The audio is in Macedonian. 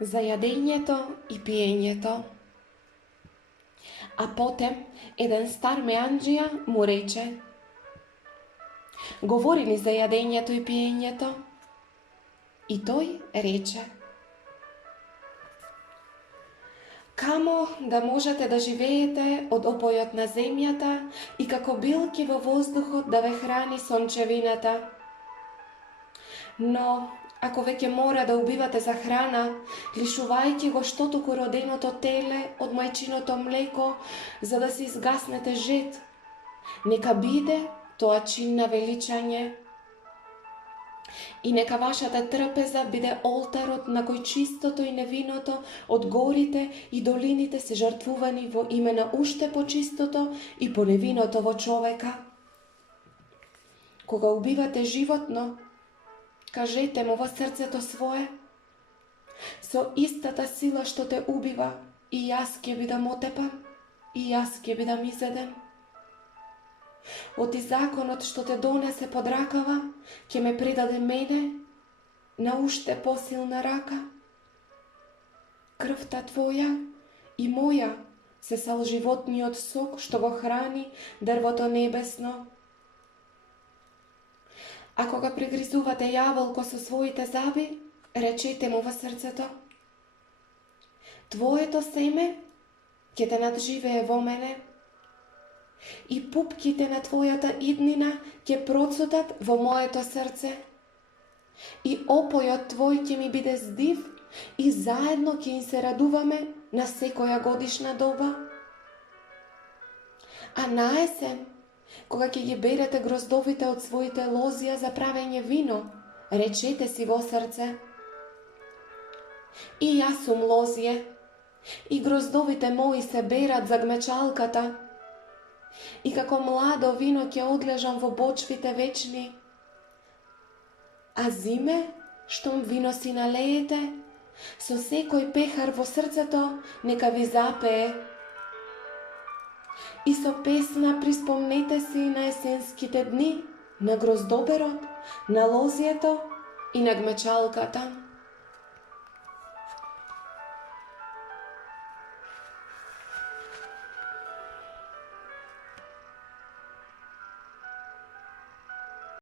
за јадењето и пиењето. А потем еден стар меанџија му рече: говори ни за јадењето и пиењето. И тој рече: камо да можете да живеете од опојот на земјата и како билки во воздухот да ве храни сончевината. Но ако веќе мора да убивате за храна, лишувајќи го штотуку роденото теле од мајчиното млеко, за да се изгаснете жед, нека биде тоа чин на величање. И нека вашата трпеза биде олтарот на кој чистото и невиното од горите и долините се жртвувани во име на уште почистото и поневиното во човека. Кога убивате животно, кажете му во срцето свое: со истата сила што те убива, и јас ќе бидам отепан, и јас ќе бидам изеден. Оти законот што те донесе под ракава, ќе ме предаде мене на уште посилна рака. Крвта твоја и моја се сал животниот сок што го храни дрвото небесно. А кога прегризувате јаболко со своите заби, речете му во срцето: твоето семе ќе те надживее во мене, и пупките на твојата иднина ќе процутат во моето срце, и опојот твој ќе ми биде здив, и заедно ќе им се радуваме на секоја годишна доба. А на есен, кога ќе ги берете гроздовите од своите лозија за правење вино, речете си во срце: и јас сум лозје, и гроздовите мои се берат за гмечалката, и како младо вино ќе одлежам во бочвите вечни. А зиме, штом вино си налеете, со секој пехар во срцето нека ви запее. И со песна приспомнете си на есенските дни, на гроздоберот, на лозјето и на гмечалката.